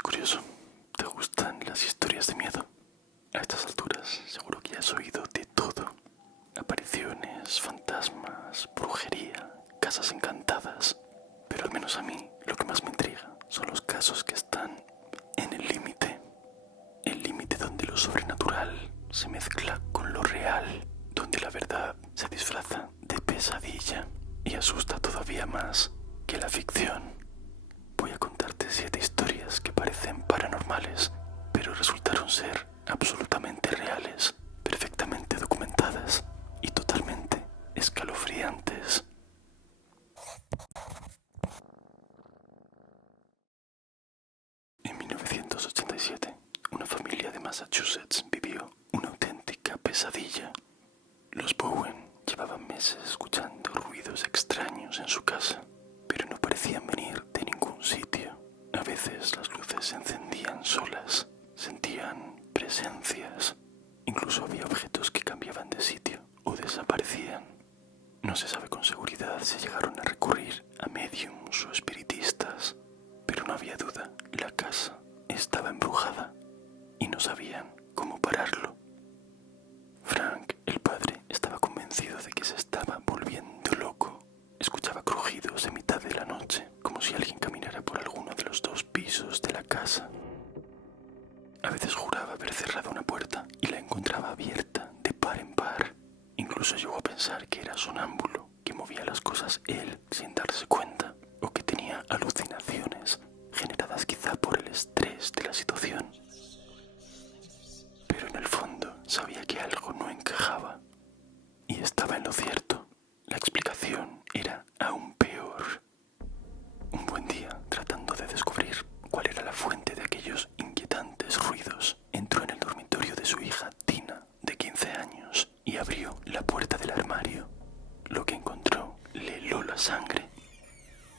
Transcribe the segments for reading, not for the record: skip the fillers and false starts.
Oye, curioso, ¿te gustan las historias de miedo? A estas alturas seguro que ya has oído de todo. Apariciones, fantasmas, brujería, casas encantadas. Pero al menos a mí lo que más me intriga son los casos que están en el límite. El límite donde lo sobrenatural se mezcla con lo real, donde la verdad se disfraza de pesadilla y asusta todavía más que la ficción. Voy a contarte 7 historias que parecen paranormales, pero resultaron ser absolutamente reales, perfectamente documentadas y totalmente escalofriantes. En 1987, una familia de Massachusetts vivió una auténtica pesadilla. Los Bowen llevaban meses escuchando ruidos extraños en su casa, pero no parecían venir de ningún sitio. A veces las luces se encendían solas, sentían presencias, incluso había objetos que cambiaban de sitio o desaparecían. No se sabe con seguridad si llegaron a recurrir a médiums o espiritistas, pero no había duda, la casa estaba embrujada y no sabían cómo pararlo. Frank, el padre, estaba convencido de que se estaba volviendo loco. Escuchaba crujidos en mitad de la noche, como si alguien caminara por alguno de los 2 pisos de la casa. A veces juraba haber cerrado una puerta y la encontraba abierta de par en par. Incluso llegó a pensar que era sonámbulo, que movía las cosas él sin darse cuenta, o que tenía alucinaciones generadas quizá por el estrés de la situación. Pero en el fondo sabía que algo no encajaba. Y estaba en lo cierto. La explicación era aún peor. Un buen día, tratando de descubrir cuál era la fuente de aquellos inquietantes ruidos, entró en el dormitorio de su hija Tina, de 15 años, y abrió la puerta del armario. Lo que encontró le heló la sangre.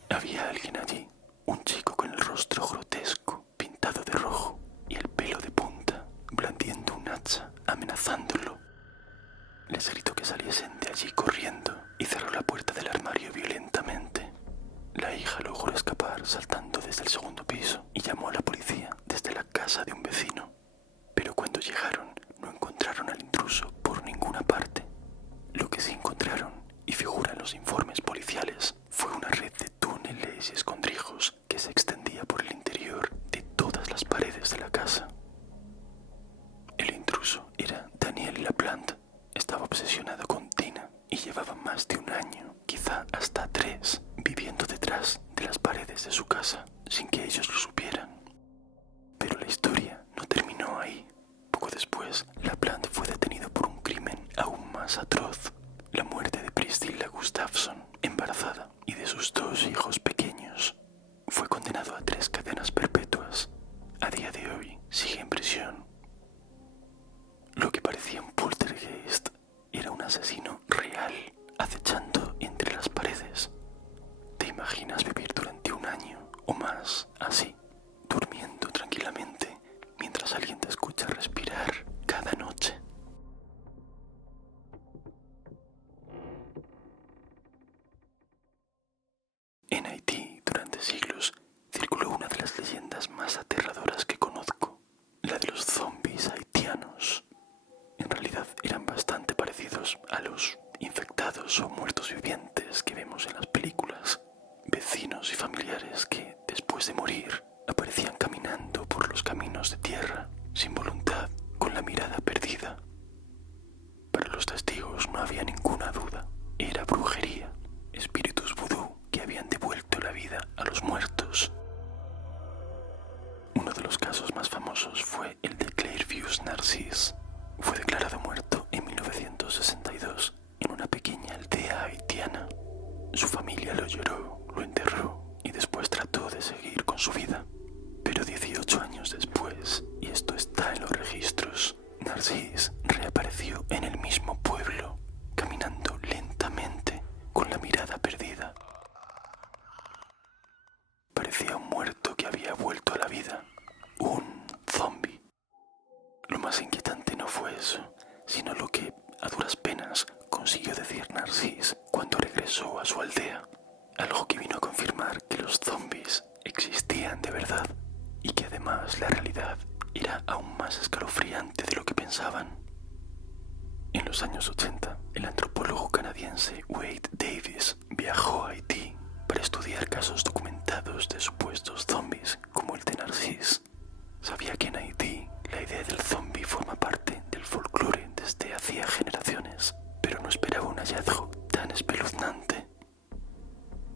Había alguien allí, un chico con el rostro grotesco, pintado de rojo y el pelo de punta, blandiendo un hacha, amenazándolo. Les gritó que saliesen de allí corriendo y cerró la puerta del armario violentamente. La hija logró escapar saltando desde el 2.º piso y llamó a la policía desde la casa de un vecino. Pero cuando llegaron no encontraron al intruso por ninguna parte. Lo que sí encontraron, y figura en los informes policiales, fue una red de túneles y escondrijos que se extendía por el interior de todas las paredes de la casa. El intruso era Daniel LaPlante. Estaba obsesionado con Tina y llevaba más de 1 año, quizá hasta 3, viviendo detrás de las paredes de su casa sin que ellos lo supieran. Pero la historia no terminó ahí. Poco después, LaPlante fue detenido por un crimen aún más atroz: la muerte de Priscilla Gustafson, embarazada, y de sus 2 hijos pequeños. Fue condenado a 3 cadenas perpetuas. A día de hoy sigue en prisión. Lo que parecía un poltergeist era un asesino real, acechando entre las paredes. ¿Te imaginas vivir durante 1 año o más así, durmiendo tranquilamente, mientras alguien te escucha respirar cada noche? En Haití, durante siglos, circuló una de las leyendas más aterradoras que conozco, la de los zombies haitianos. En realidad eran bastante parecidos a los infectados o muertos vivientes que vemos en las películas. Vecinos y familiares que, después de morir, aparecían caminando por los caminos de tierra, sin voluntad, con la mirada perdida. Para los testigos no había ninguna duda. Era brujería, espíritus vudú que habían devuelto la vida a los muertos. Uno de los casos más famosos fue el de Clairvius Narcisse. Fue declarado muerto en 1962 en una pequeña aldea haitiana. Su familia lo lloró, lo enterró y después trató de seguir con su vida. Pero 18 años después, y esto está en los registros, Narcisse reapareció en el mismo pueblo, caminando lentamente, con la mirada perdida. Parecía un muerto que había vuelto a la vida, un zombie. Lo más inquietante no fue eso, sino lo que, a duras penas, consiguió decir Narcisse cuando regresó a su aldea. Algo que vino a confirmar que los zombies existían de verdad y que además además la realidad era aún más escalofriante de lo que pensaban. En los años 80, el antropólogo canadiense Wade Davis viajó a Haití para estudiar casos documentados de supuestos zombies como el de Narcís. Sabía que en Haití la idea del zombie forma parte del folclore desde hacía generaciones, pero no esperaba un hallazgo tan espeluznante.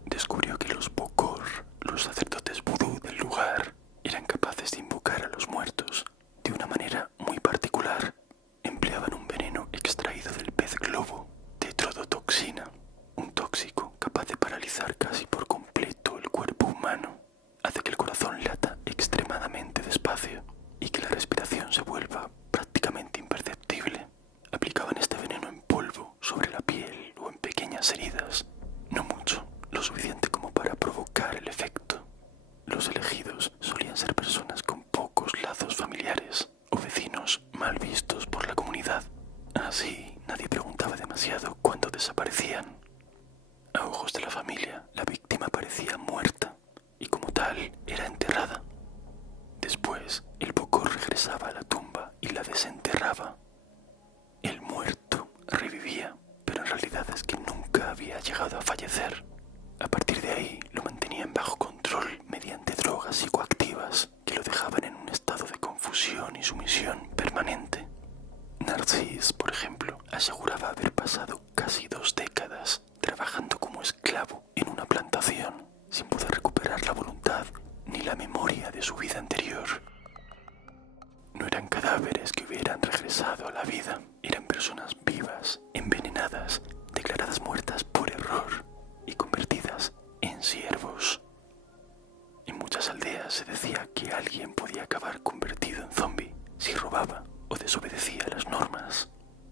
Descubrió que los Bokor, los sacerdotes vudú del lugar, eran capaces de invocar a los muertos de una manera muy particular. Empleaban un veneno extraído del pez globo, tetrodotoxina, un tóxico capaz de paralizar casi por completo el cuerpo humano. Hace que el corazón lata extremadamente despacio y que la respiración se vuelva prácticamente imperceptible. Aplicaban este veneno en polvo sobre la piel o en pequeñas heridas, no mucho, lo suficiente como para provocar el efecto. Los elegidos solían ser personas con pocos lazos familiares o vecinos mal vistos por la comunidad. Así, nadie preguntaba demasiado cuando desaparecían. A ojos de la familia, la víctima parecía muerta y como tal era enterrada. Después, el Bokor regresaba a la tumba y la desenterraba. El muerto revivía, pero en realidad es que nunca había llegado a fallecer. A partir de ahí, lo mantenían bajo control mediante drogas psicoactivas que lo dejaban en un estado de confusión y sumisión permanente. Narcís, por ejemplo, aseguraba haber pasado casi 2 décadas trabajando como esclavo en una plantación, sin poder recuperar la voluntad ni la memoria de su vida anterior. No eran cadáveres que hubieran regresado a la vida, eran personas vivas, envenenadas, declaradas muertas por error y convertidas en siervos. En muchas aldeas se decía que alguien podía acabar convertido en zombie si robaba o desobedecía las normas.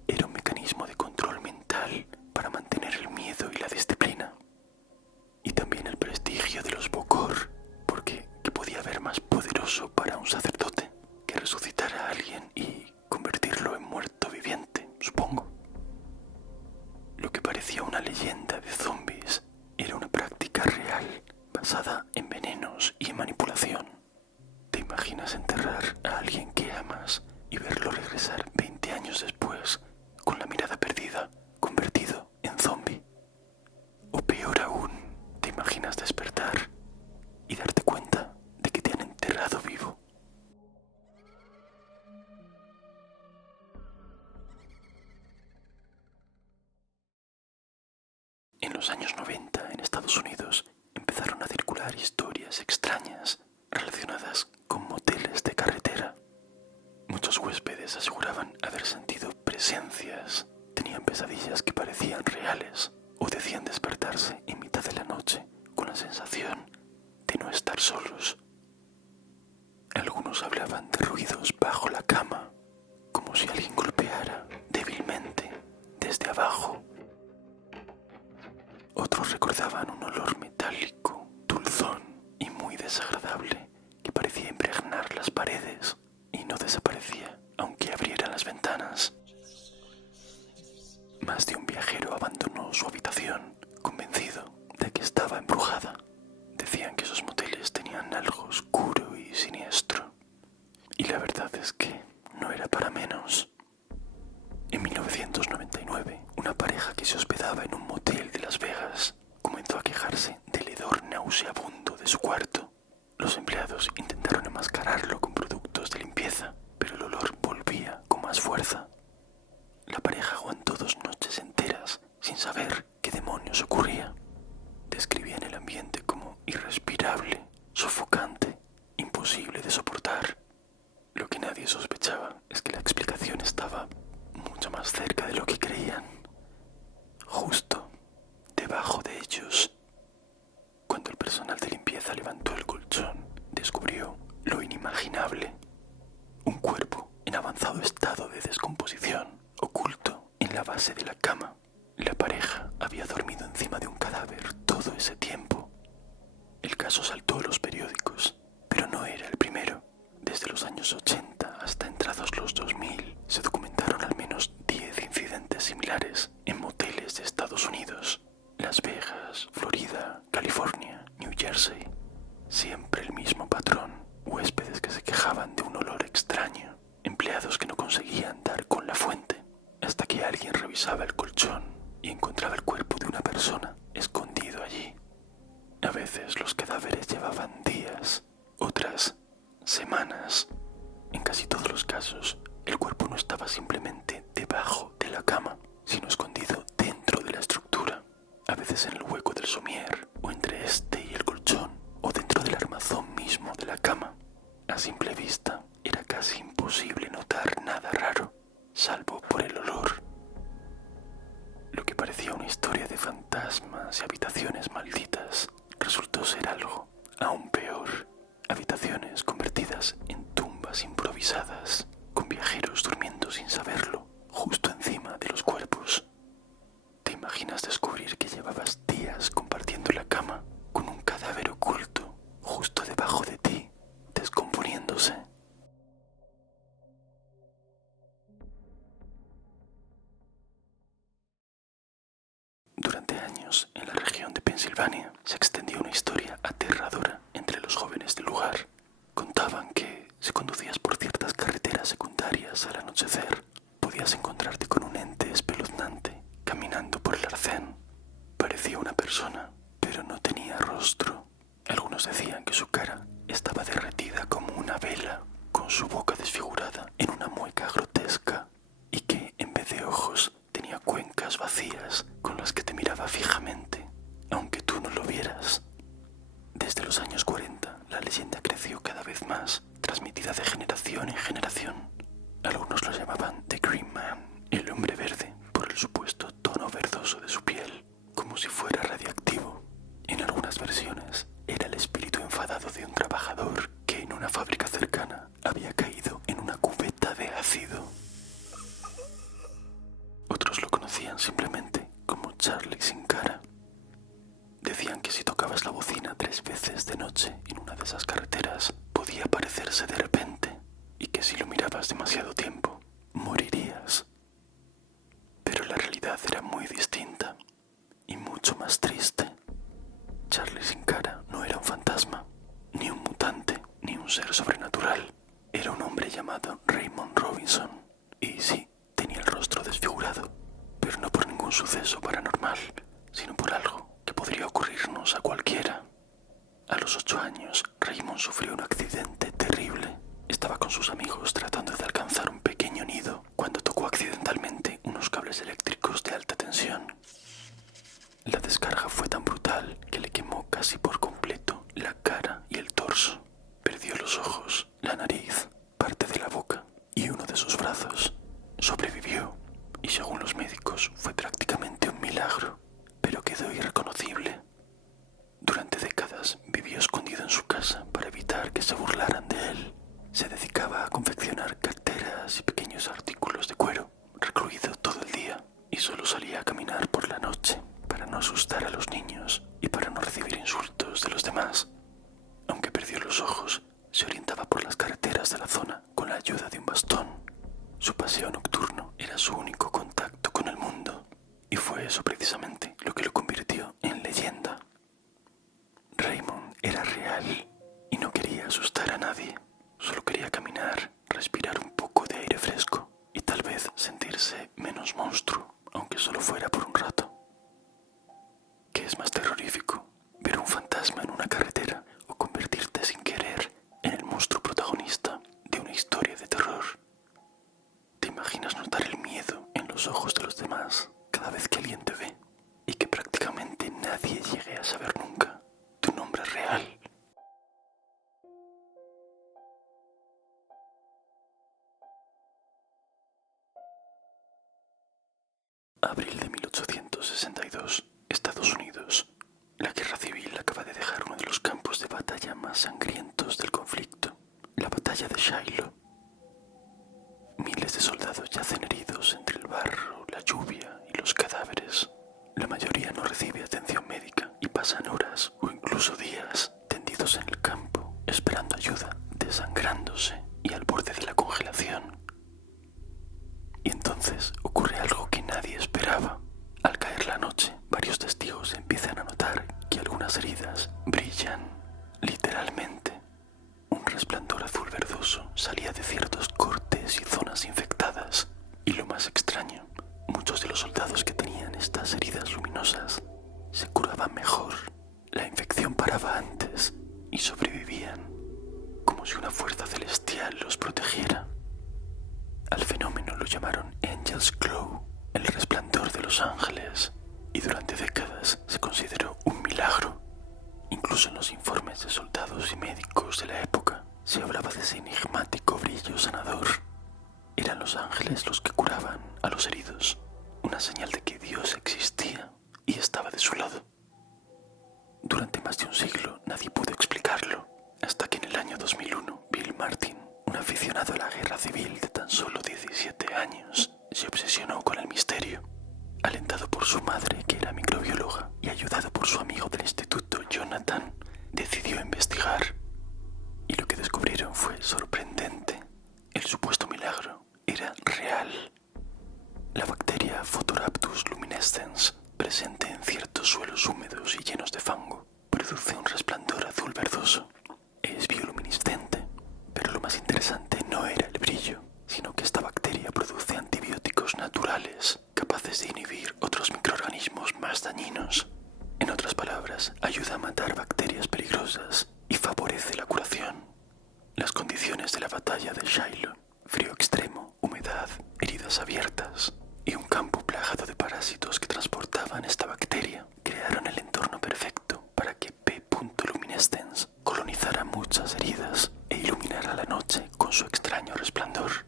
Era un mecanismo de control mental para mantener el miedo y la disciplina. Y también el prestigio de los Bokor, porque ¿qué podía haber más poderoso para un sacerdote que resucitar a alguien y convertirlo en muerto viviente, supongo? Lo que parecía una leyenda de zombies era una práctica real basada en venenos y manipulación. ¿Te imaginas enterrar a alguien que amas y verlo regresar 20 años después con la mirada perdida, convertido en zombie? O peor aún, ¿te imaginas despertar y darte cuenta de que te han enterrado vivo? En los años 90, en Estados Unidos, empezaron a circular historias extrañas relacionadas con moteles de carretera. Muchos huéspedes aseguraban haber sentido presencias, tenían pesadillas que parecían reales o decían despertarse en mitad de la noche con la sensación de no estar solos. Algunos hablaban de ruidos bajo la cama, como si alguien golpeara débilmente desde abajo. Otros recordaban un olor metálico, dulzón y muy desagradable que parecía impregnar las paredes y no desaparecía aunque abrieran las ventanas. Más de un viajero abandonó su habitación convencido de que estaba embrujada. Decían que esos moteles tenían algo oscuro y siniestro. Y la verdad es que no era para menos. En 1999, una pareja que se hospedaba en un motel de Las Vegas comenzó a quejarse del hedor nauseabundo de su cuarto. Los empleados intentaron enmascararlo con productos de limpieza, pero el olor volvía con más fuerza. La pareja aguantó 2 noches enteras sin saber qué demonios ocurría. Describían el ambiente como irrespirable, sofocante, imposible de soportar. Lo que nadie sospechaba es que la explicación estaba mucho más cerca de lo que creían, justo debajo de ellos. Cuando el personal de limpieza levantó el colchón, descubrió lo inimaginable: un cuerpo en avanzado estado de descomposición, oculto en la base de la cama. La pareja había dormido encima de un cadáver todo ese tiempo. El caso saltó a los periódicos, pero no era el primero. Desde los años 80 hasta entrados los 2000, se documentaron al menos 10 incidentes similares en moteles de Estados Unidos, Las Vegas, Florida, California, New Jersey. Siempre el mismo patrón: huéspedes que se quejaban revisaba el colchón y encontraba el cuerpo de una persona escondido allí. A veces los cadáveres llevaban días, otras semanas. En casi todos los casos, el cuerpo no estaba simplemente debajo de la cama, sino escondido dentro de la estructura, a veces en el hueco del somier, o entre este y el colchón, o dentro del armazón mismo de la cama. A simple vista, era casi imposible notar nada raro, salvo por el olor. Lo que parecía una historia de fantasmas y habitaciones malditas resultó ser algo aún peor. Habitaciones convertidas en tumbas improvisadas, con viajeros durmiendo sin saberlo, justo encima de los cuerpos. ¿Te imaginas descubrir que llevabas días compartiendo la cama con un cadáver oculto justo debajo de ti, descomponiéndose? Durante años, en la región de Pensilvania, se extendió una historia aterradora entre los jóvenes del lugar. Contaban que, si conducías por ciertas carreteras secundarias al anochecer, podías encontrarte con un ente espeluznante caminando por el arcén. Parecía una persona, pero no tenía rostro. Algunos decían que su cara estaba derretida como una vela, con su boca desfigurada en una mueca grotesca, y que, en vez de ojos, tenía cuencas vacías con las que te miraba fijamente, aunque tú no lo vieras. Desde los años 40, la leyenda creció cada vez más, transmitida de generación en generación. Algunos lo llamaban The Green Man, el hombre verde, por el supuesto tono verdoso de su piel, como si fuera radiactivo. En algunas versiones, era el espíritu enfadado de un trabajador que en una fábrica cercana había caído en una cubeta de ácido. Otros lo conocían simplemente como Charlie sin cara. Decían que si tocabas la bocina 3 veces de noche en una de esas carreteras, podía aparecerse de repente, y que si lo mirabas demasiado tiempo, morirías. Pero la realidad era muy distinta, y mucho más triste. Charlie sin cara no era un fantasma, ni un mutante, ni un ser sobrenatural. Era un hombre llamado Raymond Robinson, y sí, tenía el rostro desfigurado, pero no por ningún suceso paranormal, sino por algo que podría ocurrirnos a cualquiera. A los 8 años, Raymond sufrió un accidente terrible. Estaba con sus amigos tratando de alcanzar un pequeño nido cuando tocó accidentalmente unos cables eléctricos de alta tensión. La descarga fue tan brutal que le quemó casi por completo la cara y el torso. Perdió los ojos, la nariz, parte de la boca y uno de sus brazos. Sobrevivió y, según los médicos, fue prácticamente un milagro, pero quedó irreconocible. Durante décadas vivió escondido en su casa para evitar que se burlaran de él. Se dedicaba a confeccionar carteras y pequeños artículos de cuero, recluido todo el día, y solo salía a caminar por la noche para no asustar a los niños y para no recibir insultos de los demás. Aunque perdió los ojos, se orientaba por las carreteras de la zona con la ayuda de un bastón. Su paseo nocturno era su único contacto con el mundo, y fue eso precisamente lo que lo convirtió en leyenda. Raymond era real y no quería asustar a nadie. Solo quería caminar, respirar un poco de aire fresco y tal vez sentirse menos monstruo, aunque solo fuera por un rato. ¿Qué es más terrorífico? ¿Ver un fantasma en una carretera o convertirte sin querer en el monstruo protagonista de una historia de terror? ¿Te imaginas notar el miedo en los ojos de los demás cada vez que alguien te ve y que prácticamente nadie llegue a saber nunca tu nombre real? Abril de 1862, Estados Unidos. La guerra civil acaba de dejar uno de los campos de batalla más sangrientos del conflicto, la batalla de Shiloh. Miles de soldados yacen heridos entre el barro, la lluvia y los cadáveres. La mayoría no recibe atención médica y pasan horas o incluso días tendidos en el campo, esperando ayuda, desangrándose y al borde de la congelación. Y entonces ocurre algo que nadie esperaba. Al caer la noche, varios testigos empiezan a notar que algunas heridas brillan, literalmente. Un resplandor azul verdoso salía de ciertos cortes y zonas infectadas. Y lo más extraño, muchos de los soldados si una fuerza celestial los protegiera. Al fenómeno lo llamaron Angel's Glow, el resplandor de los ángeles, y durante décadas se consideró un milagro. Incluso en los informes de soldados y médicos de la época se hablaba de ese enigmático brillo sanador. Eran los ángeles los que curaban a los heridos, una señal de que Dios existía y estaba de su lado. Durante más de un siglo nadie pudo explicarlo, hasta que en el año 2001 Bill Martin, un aficionado a la guerra civil de tan solo 17 años, se obsesionó con el misterio. Alentado por su madre, que era microbióloga, y ayudado por su amigo del instituto, Jonathan, decidió investigar. Y lo que descubrieron fue sorprendente. El supuesto milagro era real. La bacteria Photorhabdus luminescens, presente en ciertos suelos húmedos y llenos de fango, produce un resplandor azul verdoso. Es bioluminiscente, pero lo más interesante no era el brillo, sino que esta bacteria produce antibióticos naturales capaces de inhibir otros microorganismos más dañinos. En otras palabras, ayuda a matar bacterias peligrosas y favorece la curación. Las condiciones de la batalla de Shiloh, frío extremo, humedad, heridas abiertas y un campo plagado de parásitos que transportaban esta bacteria, crearon el entorno perfecto para que P. luminescens colonizara muchas heridas e iluminara la noche con su extraño resplandor.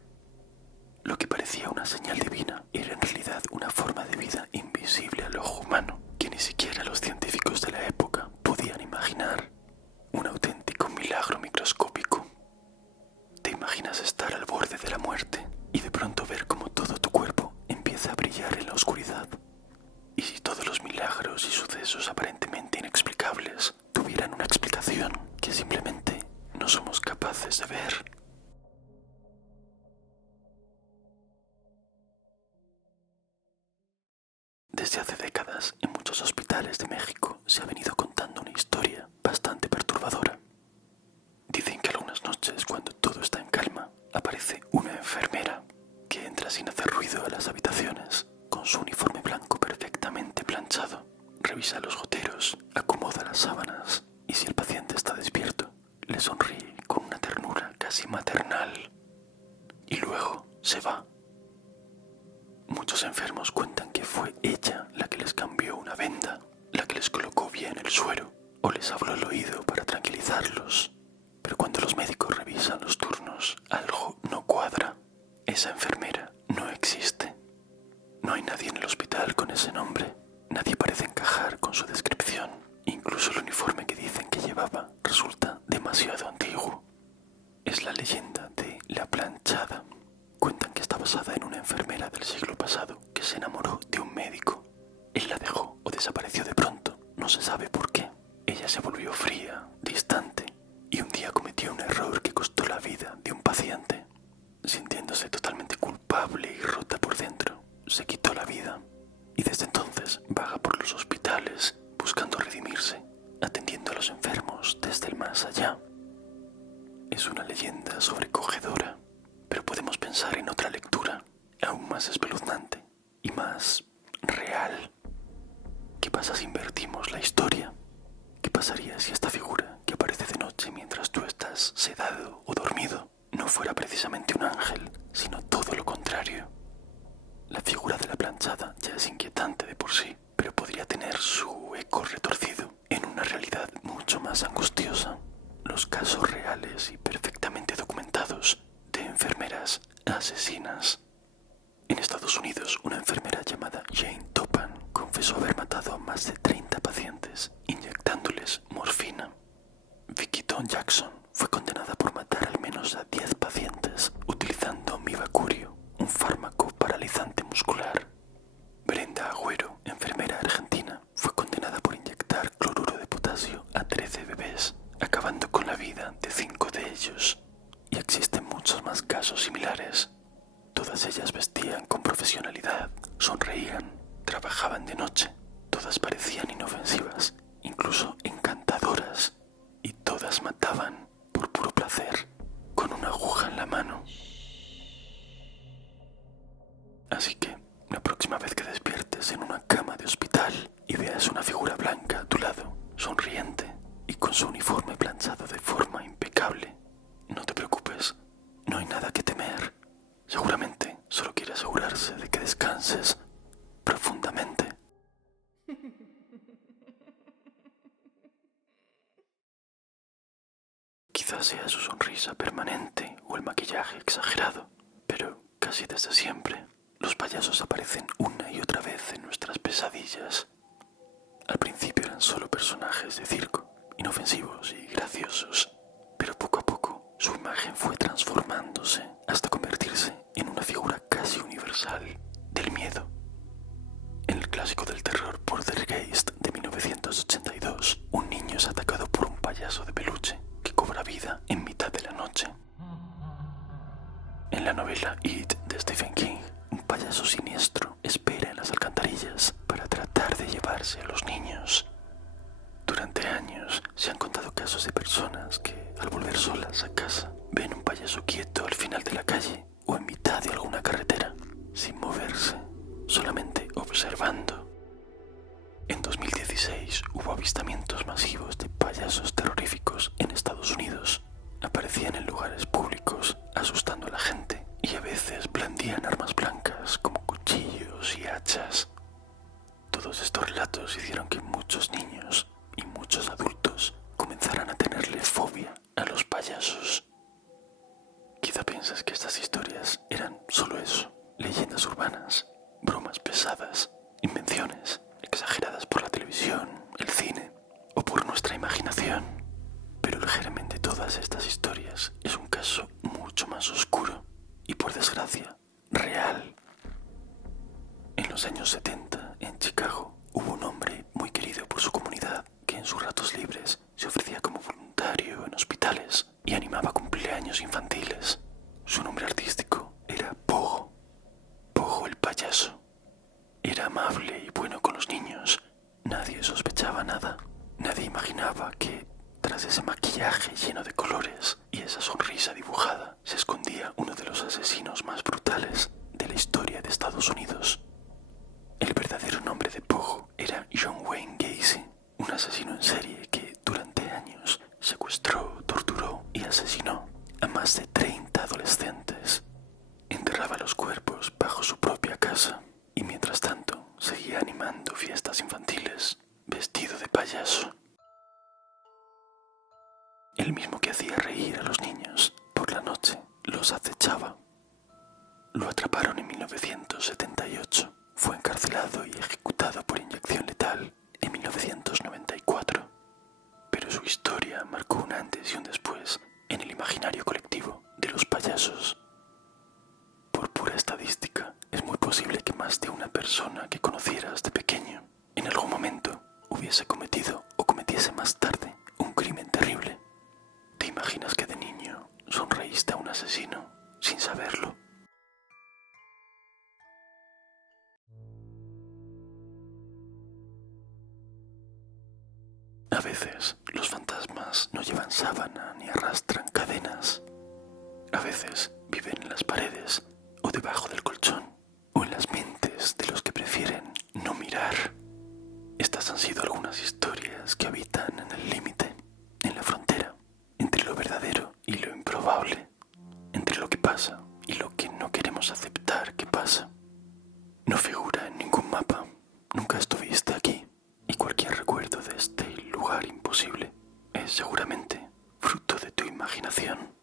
Lo que parecía una señal divina era en realidad una forma de vida invisible al ojo humano, que ni siquiera los científicos de la época podían imaginar. Un auténtico milagro microscópico. ¿Te imaginas estar al borde de la muerte y de pronto ver cómo todo tu cuerpo empieza a brillar en la oscuridad? ¿Y si todos los milagros y sucesos aparentemente inexplicables tuvieran una explicación que simplemente no somos capaces de ver? Desde hace décadas, en muchos hospitales de México se ha venido contando una historia bastante perturbadora. Dicen que algunas noches, cuando todo está en calma, aparece una enfermera que entra sin hacer ruido a las habitaciones, con su uniforme blanco perfectamente planchado, revisa los goteros, acomoda las sábanas y, si el paciente está despierto, le sonríe con una ternura casi maternal. Y luego se va. Muchos enfermos cuentan que fue ella la que les cambió una venda, la que les colocó bien el suero o les habló al oído para tranquilizarlos. Pero cuando los médicos revisan los turnos, algo no cuadra. Esa enfermera no existe. No hay nadie en el hospital con ese nombre. Nadie parece encajar con su descripción. Incluso el uniforme que dicen que llevaba resulta demasiado antiguo. Es la leyenda de La Planchada. Cuentan que está basada en una enfermera del siglo pasado que se enamoró de un médico. Él la dejó o desapareció de pronto, no se sabe por qué. Ella se volvió fría, distante, y un día cometió un error que costó la vida de un paciente. Sintiéndose totalmente culpable y rota por dentro, se quitó la vida. Y desde entonces vaga por los hospitales buscando redimirse, atendiendo a los enfermos desde el más allá. Es una leyenda sobrecogedora, pero podemos pensar en otra lectura, aún más espeluznante y más real. ¿Qué pasa si invertimos la historia? ¿Qué pasaría si esta figura que aparece de noche mientras tú estás sedado o dormido no fuera precisamente un ángel, sino todo lo contrario? La figura de La Planchada ya es inquietante de por sí, pero podría tener su eco retorcido en una realidad mucho más angustiosa. Los casos reales y perfectamente documentados de enfermeras asesinas. En Estados Unidos, una enfermera llamada Jane Topan confesó haber matado a más de 30 pacientes inyectándoles morfina. Vicki Dawn Jackson fue condenada por matar al menos a 10 pacientes utilizando mibacurio, un fármaco paralizante muscular. Brenda Agüero, enfermera argentina, fue condenada por inyectar cloruro de potasio a 13 bebés, acabando con la vida de 5 de ellos. Y existen muchos más casos similares. Todas ellas vestían con profesionalidad, sonreían, trabajaban de noche. Todas parecían el maquillaje exagerado, pero casi desde siempre, los payasos aparecen una y otra vez en nuestras pesadillas. Al principio eran solo personajes de circo, inofensivos y graciosos, pero poco a poco su imagen fue transformándose hasta convertirse en una figura casi universal del miedo. En el clásico del terror Poltergeist de 1982, un niño es atacado por un payaso de peluche que cobra vida en mitad de la noche. En la novela It de Stephen King, un payaso siniestro espera en las alcantarillas para tratar de llevarse a los niños. Durante años se han contado casos de personas que, al volver solas a casa, ven un payaso quieto al final de la calle o en mitad de alguna carretera, sin moverse, solamente observando. En 2016 hubo avistamientos masivos de payasos terroríficos en Estados Unidos. Aparecían en lugares públicos, asustando a la gente, y a veces blandían armas blancas como cuchillos y hachas. Todos estos relatos hicieron que muchos niños y muchos adultos comenzaran a tenerle fobia a los payasos. Quizá piensas que estas historias eran solo eso, leyendas urbanas, bromas pesadas, invenciones exageradas por la televisión, el cine o por nuestra imaginación. Pero el germen de todas estas historias es un caso mucho más oscuro y, por desgracia, real. En los años 70, en Chicago, hubo un hombre muy querido por su comunidad que en sus ratos libres se ofrecía como voluntario en hospitales y animaba cumpleaños infantiles. Su nombre artístico era Pogo. Pogo el payaso. Era amable y bueno con los niños. Nadie sospechaba nada. Nadie imaginaba que, tras ese maquillaje lleno de colores y esa sonrisa dibujada, se escondía uno de los asesinos más brutales de la historia de Estados Unidos. El verdadero nombre de Pogo era John Wayne Gacy, un asesino en serie que durante años secuestró, torturó y asesinó a más de 30 adolescentes. Enterraba los cuerpos bajo su propia casa y mientras tanto seguía animando fiestas infantiles vestido de payaso. El mismo que hacía reír a los niños por la noche los acechaba. Lo atraparon en 1978. Fue encarcelado y ejecutado por inyección letal en 1994. Pero su historia marcó un antes y un después en el imaginario colectivo de los payasos. Por pura estadística, es muy posible que más de una persona que conocieras de pequeño en algún momento hubiese cometido o cometiese más tarde un crimen terrible. ¿Te imaginas que de niño sonreíste a un asesino sin saberlo? A veces los fantasmas no llevan sábana ni arrastran cadenas. A veces viven en las paredes o debajo del colchón o en las mentes de los que prefieren no mirar. Estas han sido algunas historias que habitan en el límite, en la frontera, entre lo verdadero y lo improbable, entre lo que pasa y lo que no queremos aceptar que pasa. No figura en ningún mapa, nunca estuviste aquí y cualquier recuerdo de este lugar imposible es seguramente fruto de tu imaginación.